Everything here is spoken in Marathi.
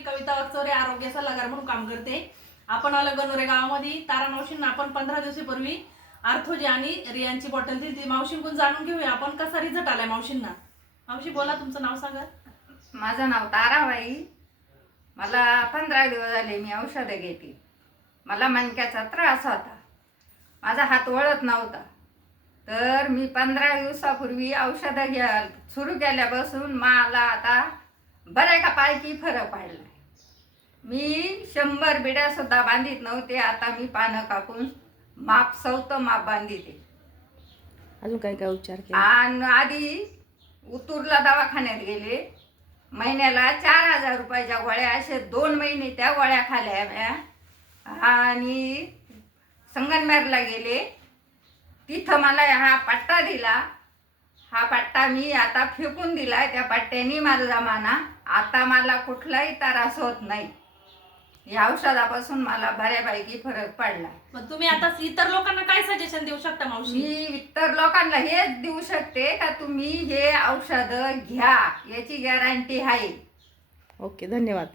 मी कविता वागचौरे आरोग्य सल्लागार म्हणून काम करते. आपण आलो गणोरे गावामध्ये. तारा मावशींना आपण 15 दिवसापूर्वी आर्थोजी आणि रियांची बॉटल दिली. ती मावशींकडून जाणून घेऊया आपण कसा रिझल्ट आलाय मावशींना. मावशी बोला, तुमचं नाव सांगा. माझं नाव ताराबाई. मला 15 दिवस झाले मी औषधं घेते. मला मणक्याचा त्रास होता, माझा हात वळत नव्हता. तर मी 15 दिवसापूर्वी औषधं सुरू केल्यापासून मला आता बऱ्यापैकी फरक पडला. मी 100 बिड्या सुद्धा बांधित नव्हते, आता मी पानं कापून माप 7 माप बांधिते. अजून काय काय उपचार केले? आणि आधी उतूरला दवाखान्यात गेले. महिन्याला 4000 रुपयाच्या गोळ्या, असे 2 महिने त्या गोळ्या खाल्ल्या म्या. आणि संगमनेरला गेले, तिथं मला हा पट्टा दिला. हा पट्टा मी आता फेकून दिला. त्या पट्ट्याने माझा जमाना, आता मला कुठलाही त्रास होत नाही. या औषधापासून मला बऱ्यापैकी फरक पडला. मग तुम्ही आता इतर लोकांना काय सजेशन देऊ शकता मावशी? मी इतर लोकांना हेच देऊ शकते का तुम्ही हे औषध घ्या, याची गॅरंटी आहे. ओके, धन्यवाद.